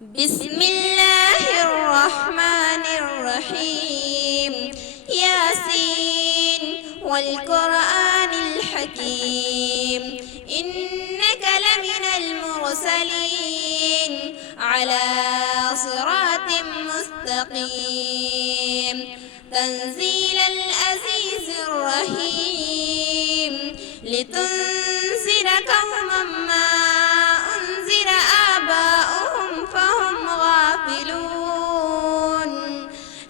بسم الله الرحمن الرحيم. ياسين والقرآن الحكيم إنك لمن المرسلين على صراط مستقيم تنزيل العزيز الرحيم لتنذر قوما ما أنذر آباؤهم فهم غافلون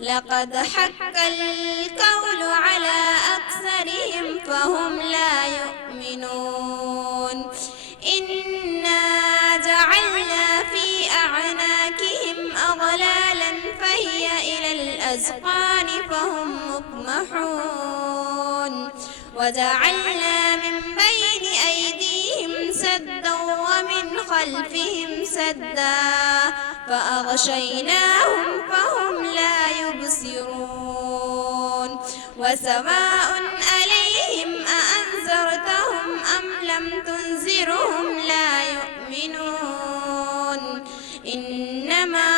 لقد حق القول على أكثرهم فهم لا يؤمنون إنا جعلنا في أعناقهم أغلالا فهي إلى الأذقان فهم مقمحون وجعلنا من بين أيديهم سدا ومن خلفهم سدا فأغشيناهم فهم لا يبصرون وسواء عليهم أأنذرتهم أم لم تنذرهم لا يؤمنون إنما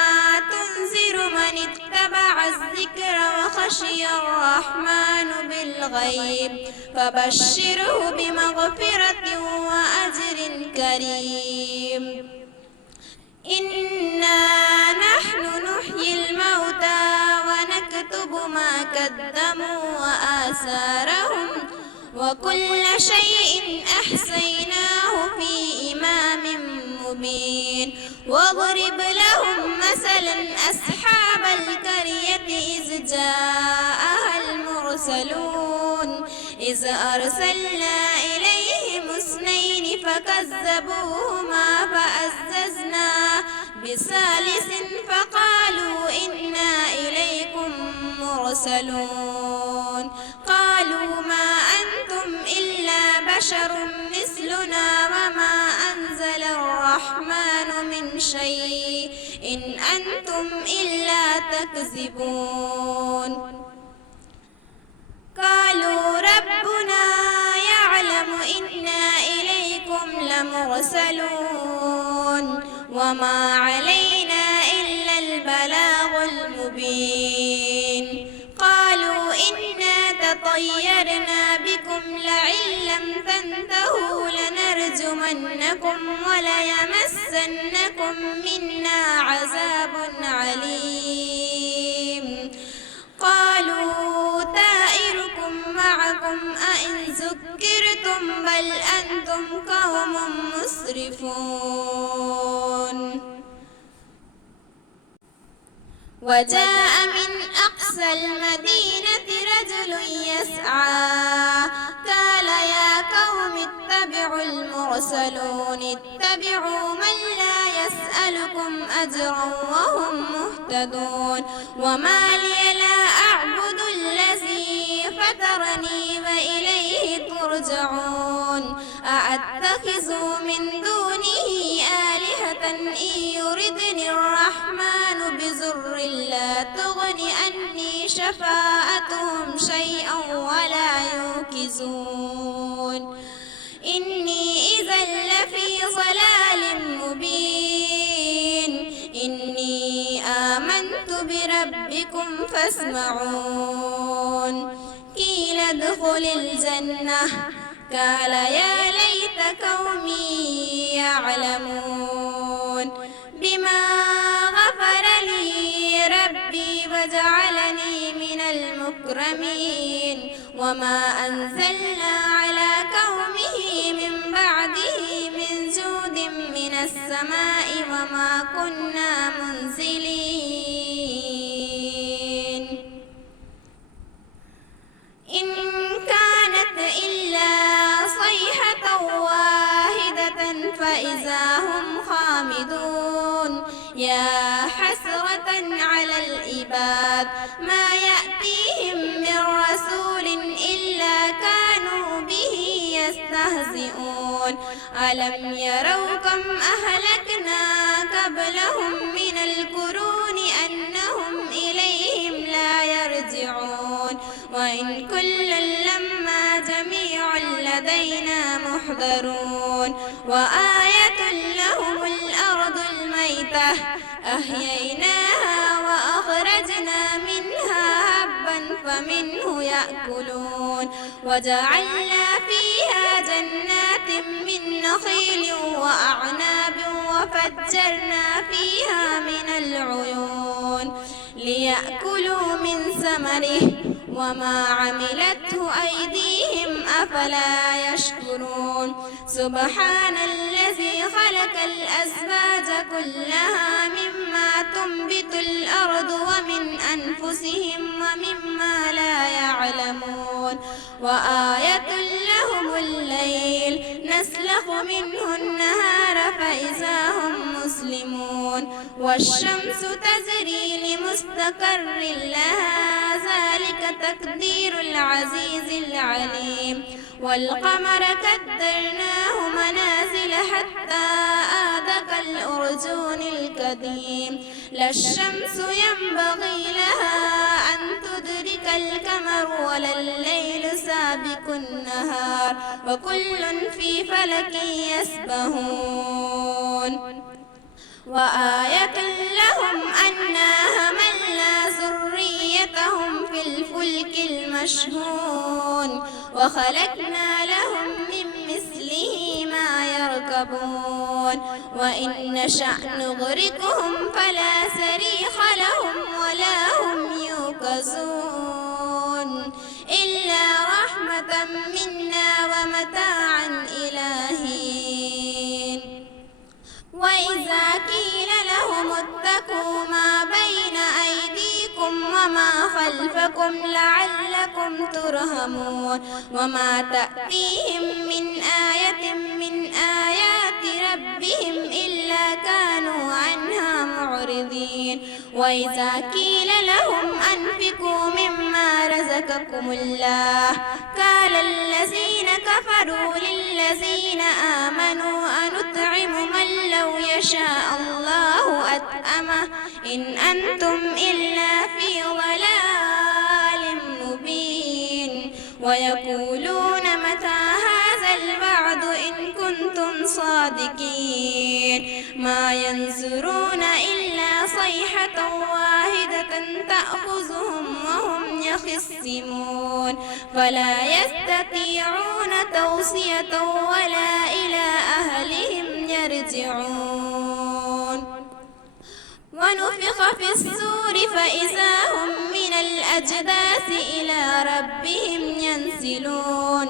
تنذر من اتبع الذكر وخشي الرحمن بالغيب فبشره بمغفرة وأجر كريم. إنا نحن نحيي الموتى ونكتب ما قدموا وآثارهم وكل شيء أحصيناه في إمام مبين واضرب لهم مثلا أصحاب القرية إذ جاءها المرسلون إذ أرسلنا إليهم اثنين فكذبوهما فعززنا بثالث فقالوا إنا إليكم مرسلون قالوا ما أنتم إلا بشر مثلنا وما أنزل الرحمن من شيء إن أنتم إلا تكذبون قالوا ربنا يعلم إنا إليكم لمرسلون وما علينا إلا البلاغ المبين قالوا إنا تطيرنا بكم لئن لم تنتهوا لنرجمنكم وليمسنكم منا عذاب عليم قالوا طائركم معكم أئن ذكرتم بل أنتم قوم مسرفون وجاء من أقصى المدينة رجل يسعى قال يا قوم اتبعوا المرسلون اتبعوا من لا يسألكم أجرا وهم مهتدون وما لي لا أعبد الذي فطرني وإليه ترجعون أأتخذ من دونه آلهة إن يردني الرحمن بضر لا تغن عني شفاعتهم شيئا ولا ينقذون إني إذا لفي ضلال مبين إني آمنت بربكم فاسمعون قيل ادخل الجنة قال يا ليت قومي يعلمون بما غفر لي ربي وجعلني من المكرمين وما أنزلنا على قومه من بعده من جود من السماء وما كنا منزلين إن كانت إلا صيحة واحدة فإذا هم خامدون يا حسرة على العباد ما يأتيهم من رسول إلا كانوا به يستهزئون ألم يروا كم أهلكنا قبلهم من القرون أنهم إليهم لا يرجعون وإن كل لما جميع لدينا محضرون وآية لهم الأرض الميتة ميتة أحييناها وأخرجنا منها حبا فمنه يأكلون وجعلنا فيها جنات من نخيل وأعناب وفجرنا فيها من العيون ليأكلوا من ثمره وما عملته أيديهم أفلا يشكرون سبحان الذي خلق الأزواج كلها مما تنبت الأرض ومن أنفسهم ومما لا يعلمون وآية لهم الليل نسلخ منه النهار فإذا هم مسلمون والشمس تجري لمستقر لها ذلك تقدير العزيز العليم والقمر قدرناه منازل حتى عاد كالأرجون القديم لا الشمس ينبغي لها أن تدرك القمر ولا الليل سابق النهار وكل في فلك يسبحون وآية لهم أنا حملنا ذريتهم في الفلك المشحون وخلقنا لهم من مثله ما يركبون وإن نشأ نغرقهم فلا صريخ لهم ولا هم يوقظون إلا رحمة منا ومتاعا إلى حين وإذا قيل لهم اتقوا ما بين أيديكم وما خلفكم لعلكم ترحمون وما تأتيهم من آية من آيات ربهم إلا كانوا عنها معرضين وإذا قيل لهم أنفقوا مما رزقكم الله قال الذين كفروا للذين آمنوا أنطعم من لو يشاء الله أطعمه إن أنتم إلا في ضلال مبين ويقولون متى هذا الوعد إن كنتم صادقين ما ينظرون إلا صيحة واحدة تأخذهم وهم يخصمون فلا يستطيعون توصية ولا إلى أهلهم يرجعون ونفخ في الصور فإذا هم من الأجداث إلى ربهم ينسلون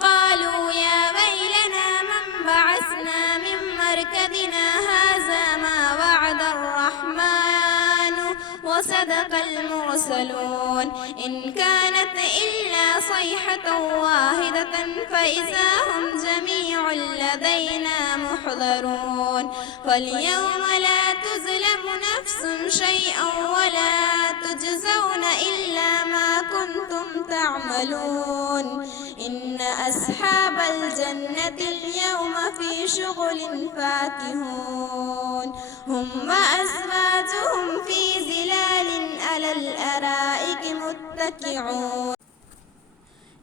قالوا يا ويلنا من بعثنا من مركدنا هذا ما وعد الرحمن وصدق المرسلون إن كانت إلا صيحة واحدة فإذا هم جميع لدينا محضرون فاليوم لا تظلم نفس شيئا ولا تجزون إلا ما كنتم تعملون إن أصحاب الجنة اليوم في شغل فاكهون هم وأزواجهم في ظلال على الأرائك متكئون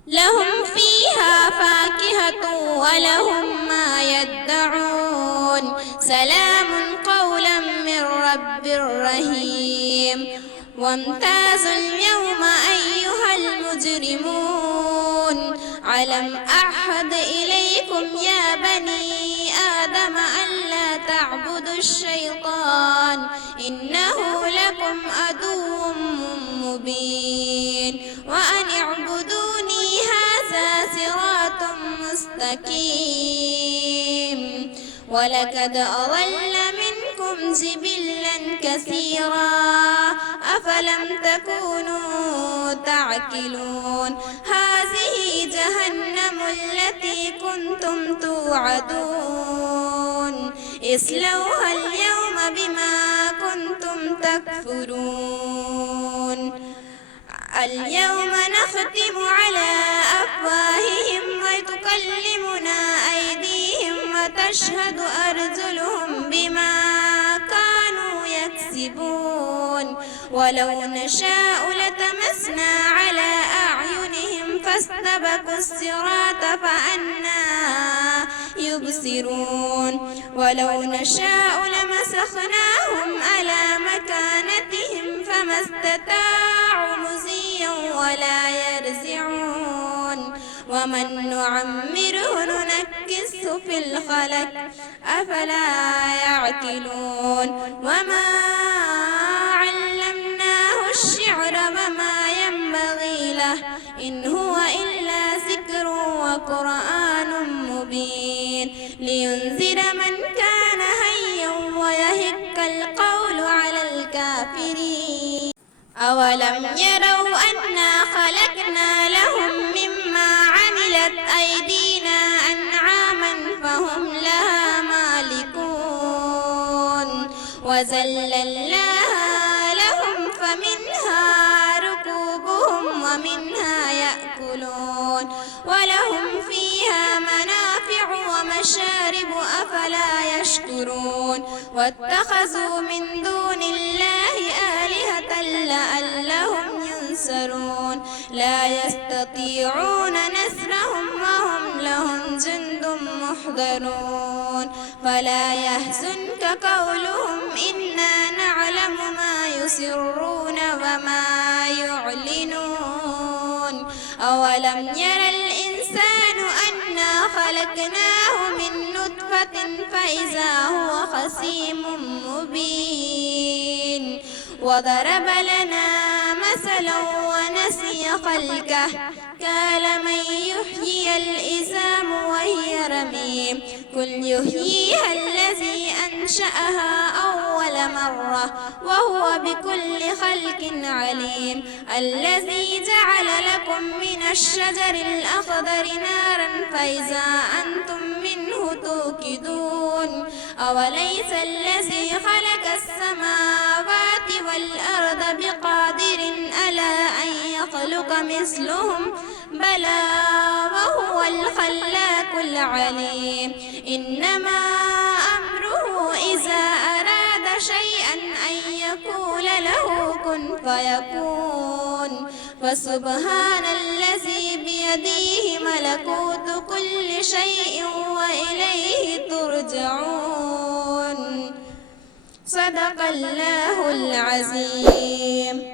لهم فيها فاكهة ولهم ما يدعون سلام قولا من رب رحيم وامتازوا اليوم أيها المجرمون ألم أعهد إليكم يا بني آدم ألا تعبدوا الشيطان إنه لكم عدو مبين وأن اعبدوني هذا صراط مستقيم ولقد أضل منكم جبلا كثيرا أفلم تكونوا تعقلون هذه جهنم التي كنتم توعدون اصلوها اليوم بما كنتم تكفرون اليوم نختم على أفواههم وتكلمنا أيديهم وتشهد أرجلهم بما كانوا يكسبون ولو نشاء لتمسنا على أعينهم فاستبقوا الصراط فأنى يبصرون ولو نشاء لمسخناهم على مكانتهم فما استطاعوا مضيا ولا يرجعون ومن نعمره ننكسه في الخلق أفلا يعقلون وما علمناه الشعر وما ينبغي له إن هو إلا ذكر وقرآن مبين لينذر من كان حيا ويحق القول على الكافرين أولم يروا أنا خلقنا لهم مما عملت أيدينا أنعاما فهم لها مالكون وذللناها لهم فمنها ركوبهم ومنها يأكلون ولهم فيها منافع ومشارب أفلا يشكرون واتخذوا من دون الله آلهة لعلهم ينصرون لا يستطيعون نصرهم وهم لهم جند محضرون فلا يحزنك قولهم إنا نعلم ما يسرون وما يعلنون أولم ير الإنسان أنا خلقناه من نطفة فإذا هو خصيم مبين وضرب لنا مثلا ونسي خلقه قال من يحيي العظام وهي رميم قل يحييها الذي أنشأها أول مرة وهو بكل خلق عليم الذي جعل لكم من الشجر الأخضر نارا فإذا أنتم منه توقدون أوليس الذي خلق السماوات والأرض بقادر على أن يخلق مثلهم بلى وهو الخلاق العليم إنما أمره إذا أراد شيئا أن يقول له كن فيكون فسبحان الذي بيده ملكوت كل شيء وإليه ترجعون صدق الله العظيم.